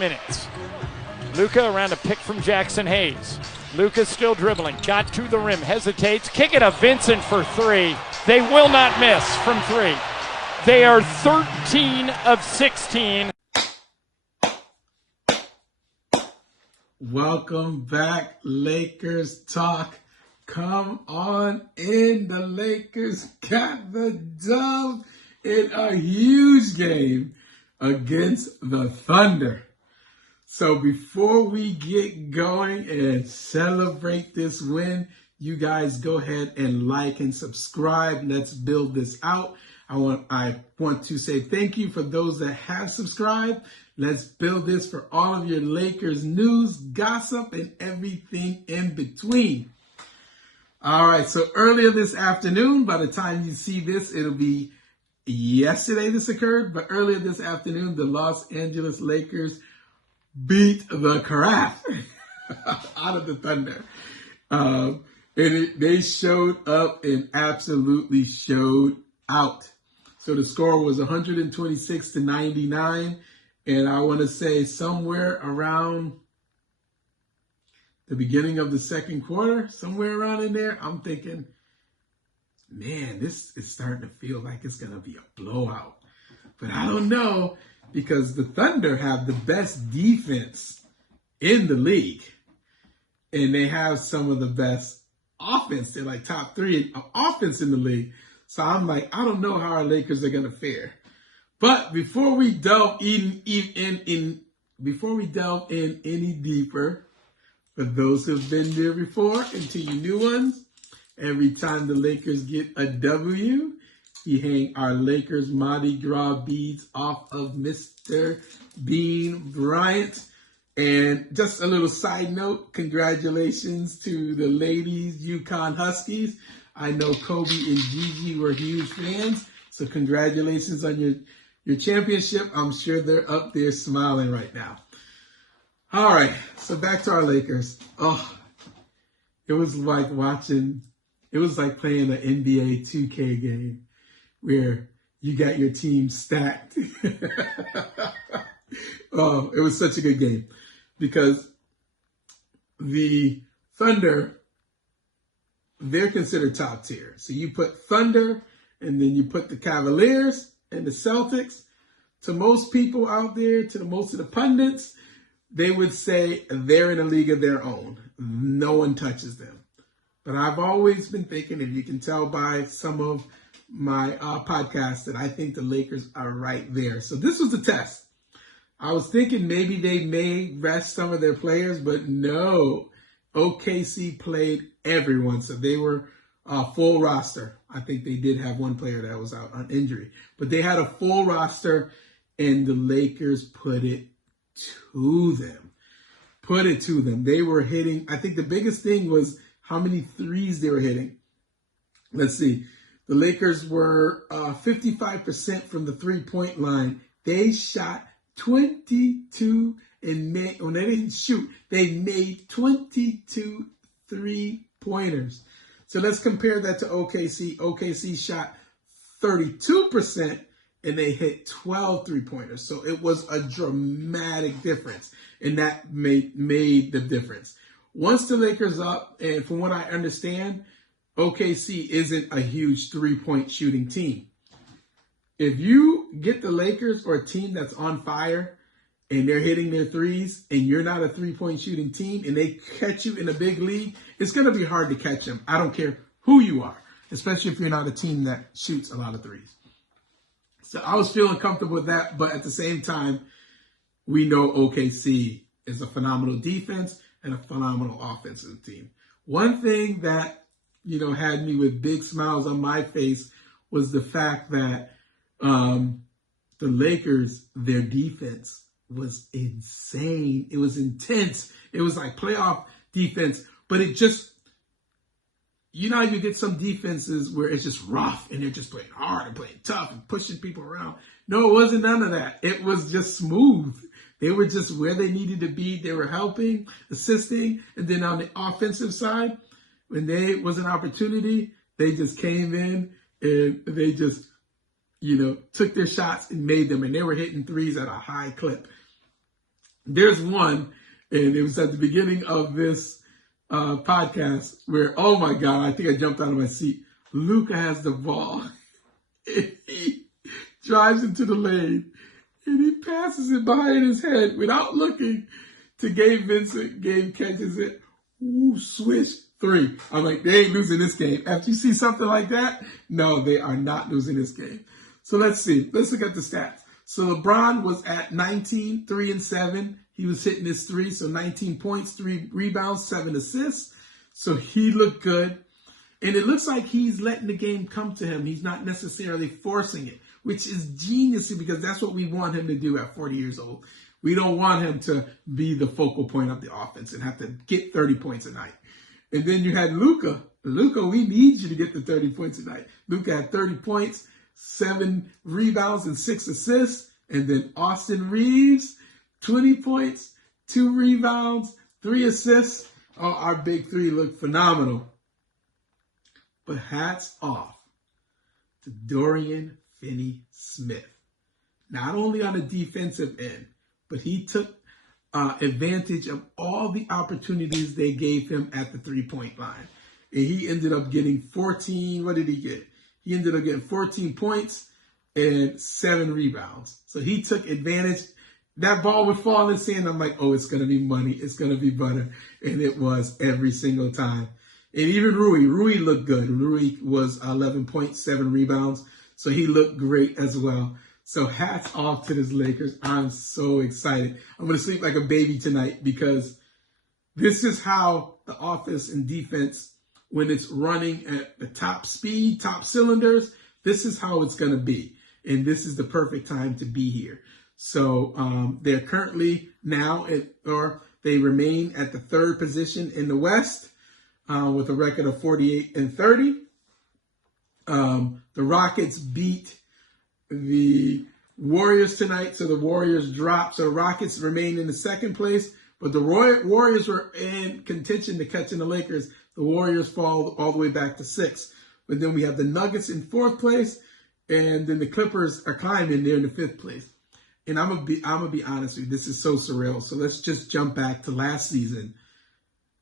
minutes. Luka around a pick from Jackson Hayes. Luka still dribbling, got to the rim, hesitates, kick it to Vincent for three. They will not miss from three. They are 13 of 16. Welcome back, Lakers Talk. Come on in. The Lakers got the dub in a huge game against the Thunder. So before we get going and celebrate this win, you guys go ahead and like and subscribe. Let's build this out. I want to say thank you for those that have subscribed. Let's build this for all of your Lakers news, gossip, and everything in between. All right, so earlier this afternoon, by the time you see this, it'll be yesterday this occurred, but earlier this afternoon, the Los Angeles Lakers beat the crap out of the Thunder. They showed up and absolutely showed out. So the score was 126-99. And I want to say somewhere around the beginning of the second quarter, somewhere around in there, I'm thinking, man, this is starting to feel like it's going to be a blowout. But I don't know, because the Thunder have the best defense in the league. And they have some of the best offense. They're like top 3 of offense in the league. So I'm like, I don't know how our Lakers are going to fare. But before we delve in any deeper, for those who've been there before and to you new ones, every time the Lakers get a W, we hang our Lakers Mardi Gras beads off of Mr. Bean Bryant. And just a little side note, congratulations to the ladies, UConn Huskies. I know Kobe and Gigi were huge fans, so congratulations on your championship. I'm sure they're up there smiling right now. All right, so back to our Lakers. Oh, it was like playing an NBA 2K game where you got your team stacked. Oh, it was such a good game because the Thunder, they're considered top tier. So you put Thunder and then you put the Cavaliers and the Celtics. To most people out there, to most of the pundits, they would say they're in a league of their own. No one touches them. But I've always been thinking, and you can tell by some of my podcasts, that I think the Lakers are right there. So this was a test. I was thinking maybe they may rest some of their players, but no. OKC played everyone, so they were full roster. I think they did have one player that was out on injury, but they had a full roster, and the Lakers put it to them. They were hitting. I think the biggest thing was how many threes they were hitting. Let's see. The Lakers were 55% from the three-point line. They shot 22 and when they didn't shoot, they made 22 3-pointers. So let's compare that to OKC. OKC shot 32% and they hit 12 3-pointers. So it was a dramatic difference, and that made the difference. Once the Lakers up, and from what I understand, OKC isn't a huge three-point shooting team. If you get the Lakers or a team that's on fire and they're hitting their threes and you're not a three-point shooting team and they catch you in a big league, it's going to be hard to catch them. I don't care who you are, especially if you're not a team that shoots a lot of threes. So I was feeling comfortable with that, but at the same time, we know OKC is a phenomenal defense and a phenomenal offensive team. One thing that, had me with big smiles on my face was the fact that the Lakers, their defense was insane. It was intense. It was like playoff defense, but it just, you get some defenses where it's just rough and they're just playing hard and playing tough and pushing people around. No, it wasn't none of that. It was just smooth. They were just where they needed to be. They were helping, assisting. And then on the offensive side, when there was an opportunity, they just came in and they just, took their shots and made them. And they were hitting threes at a high clip. There's one, and it was at the beginning of this podcast where, oh my God, I think I jumped out of my seat. Luka has the ball. And he drives into the lane, and he passes it behind his head without looking to Gabe Vincent. Gabe catches it. Ooh, swish, 3. I'm like, they ain't losing this game. After you see something like that, no, they are not losing this game. So let's see. Let's look at the stats. So LeBron was at 19, 3 and 7. He was hitting his 3, so 19 points, 3 rebounds, 7 assists. So he looked good. And it looks like he's letting the game come to him. He's not necessarily forcing it, which is genius because that's what we want him to do at 40 years old. We don't want him to be the focal point of the offense and have to get 30 points a night. And then you had Luka. Luka, we need you to get the 30 points a night. Luka had 30 points, 7 rebounds, and 6 assists. And then Austin Reaves, 20 points, 2 rebounds, 3 assists. Oh, our big 3 looked phenomenal. But hats off to Dorian Finney-Smith. Not only on the defensive end, but he took advantage of all the opportunities they gave him at the 3-point line. And he ended up getting 14, what did he get? He ended up getting 14 points and 7 rebounds. So he took advantage. That ball would fall in the sand. I'm like, oh, it's going to be money. It's going to be butter. And it was every single time. And even Rui looked good. Rui was 11 points, 7 rebounds. So he looked great as well. So hats off to this Lakers. I'm so excited. I'm going to sleep like a baby tonight because this is how the offense and defense, when it's running at the top speed, top cylinders, this is how it's going to be. And this is the perfect time to be here. So they're currently now they remain at the 3rd position in the West with a record of 48 and 30. The Rockets beat the Warriors tonight, so the Warriors dropped. So the Rockets remain in the 2nd place, but the Warriors were in contention to catching the Lakers. The Warriors fall all the way back to 6th. But then we have the Nuggets in 4th place, and then the Clippers are climbing there in the 5th place. And I'm gonna be honest with you, this is so surreal. So let's just jump back to last season.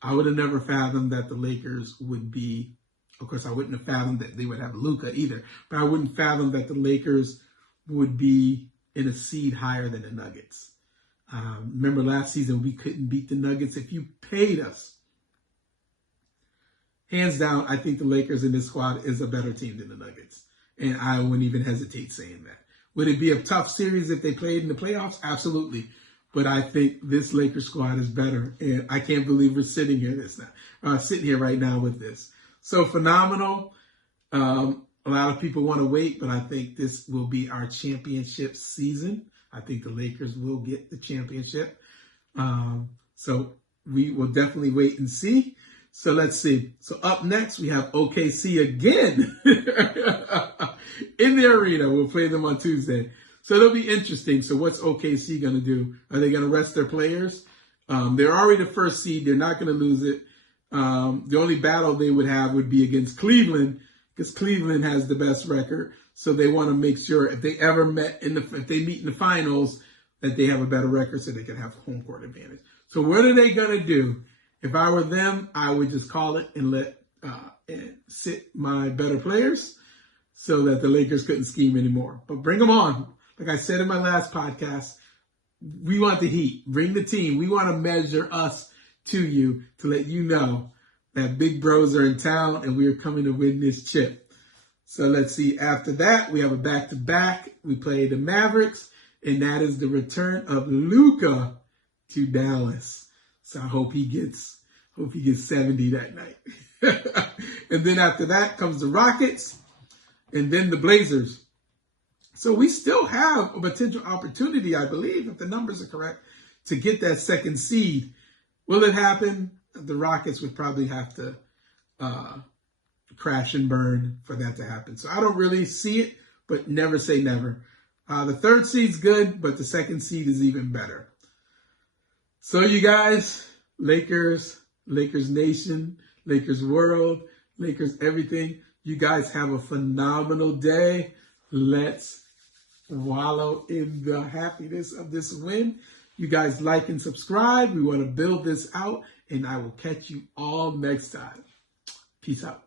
I would have never fathomed that the Lakers would be. Of course, I wouldn't have fathomed that they would have Luka either, but I wouldn't fathom that the Lakers would be in a seed higher than the Nuggets. Remember last season, we couldn't beat the Nuggets if you paid us. Hands down, I think the Lakers in this squad is a better team than the Nuggets, and I wouldn't even hesitate saying that. Would it be a tough series if they played in the playoffs? Absolutely. But I think this Lakers squad is better, and I can't believe we're sitting here right now with this. So phenomenal. A lot of people want to wait, but I think this will be our championship season. I think the Lakers will get the championship. So we will definitely wait and see. So let's see. So up next, we have OKC again in the arena. We'll play them on Tuesday. So it'll be interesting. So what's OKC going to do? Are they going to rest their players? They're already the 1st seed. They're not going to lose it. The only battle they would have would be against Cleveland because Cleveland has the best record. So they want to make sure if they ever if they meet in the finals, that they have a better record so they can have home court advantage. So what are they going to do? If I were them, I would just call it and and sit my better players so that the Lakers couldn't scheme anymore. But bring them on. Like I said in my last podcast, we want the heat. Bring the team. We want to measure us to you to let you know that big bros are in town and we are coming to win this chip. So let's see. After that, we have a back-to-back. We play the Mavericks, and that is the return of Luka to Dallas. So I hope he gets 70 that night. And then after that comes the Rockets and then the Blazers. So we still have a potential opportunity, I believe, if the numbers are correct, to get that 2nd seed. Will it happen? The Rockets would probably have to crash and burn for that to happen. So I don't really see it, but never say never. The 3rd seed's good, but the 2nd seed is even better. So you guys, Lakers Nation, Lakers world, Lakers everything, you guys have a phenomenal day. Let's wallow in the happiness of this win. You guys like and subscribe. We want to build this out, and I will catch you all next time. Peace out.